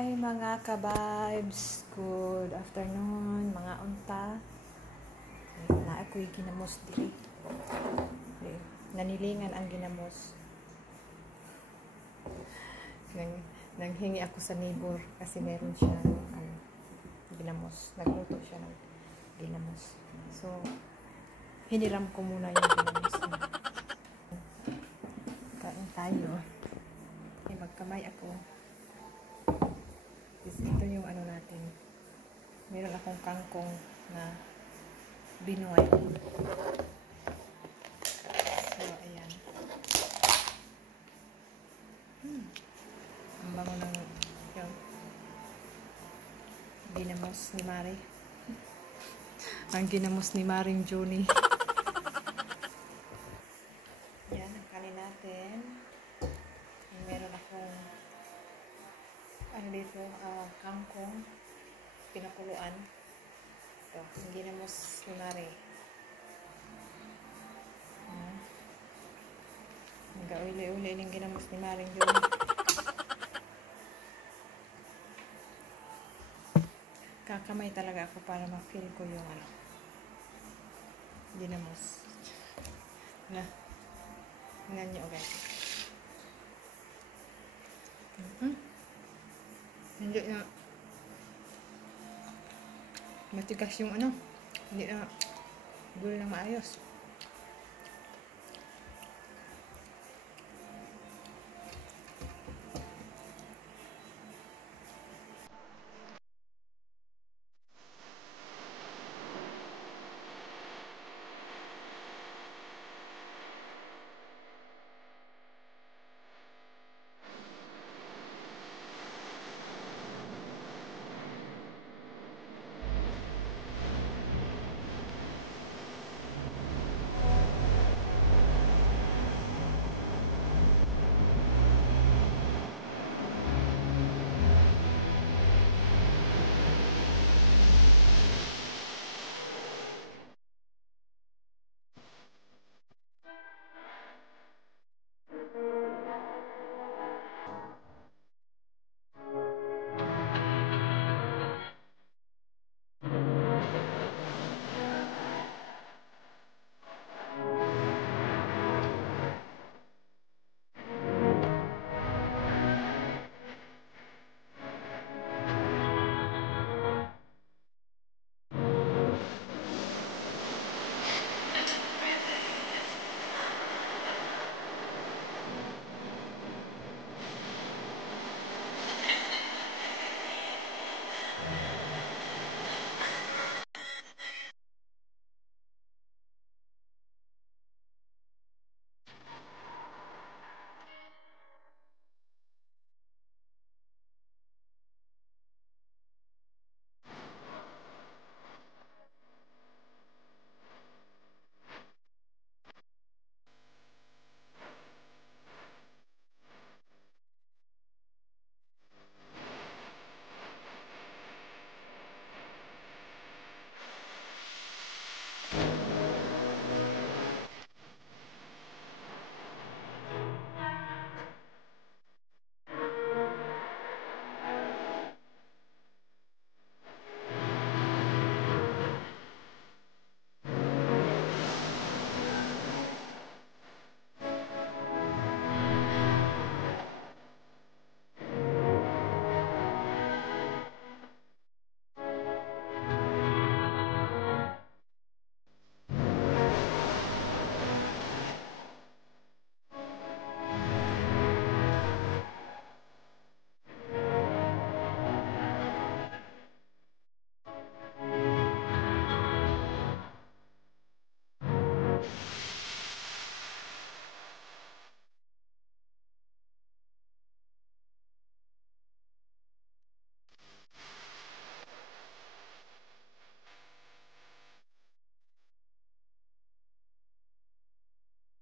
Hi mga ka-vibes, good afternoon mga unta. Na ako'y ginamos diri. Nanilingan ang ginamos. Nanghingi ako sa neighbor kasi meron siya ginamos. Nagluto siya ng ginamos. So, hiniram ko muna yung ginamos niya. Kain tayo. Magkamay ako. Ito yung ano natin. Meron akong kangkong na binoy. So, ayan. Ang bango ng yung ginamos ni Mari. Ang ginamos ni Maring Juni. Yan, ang kanin natin. Meron akong ano dito, kangkong pinakuluan. Ito, ang ginamos ni Mari. Nag-uli-uli yung ginamos ni Maring Juni. Kakamay talaga ako para ma-feel ko yung ginamos. Tingnan nyo guys. Hindi na matigas yung hindi na gulo na maayos.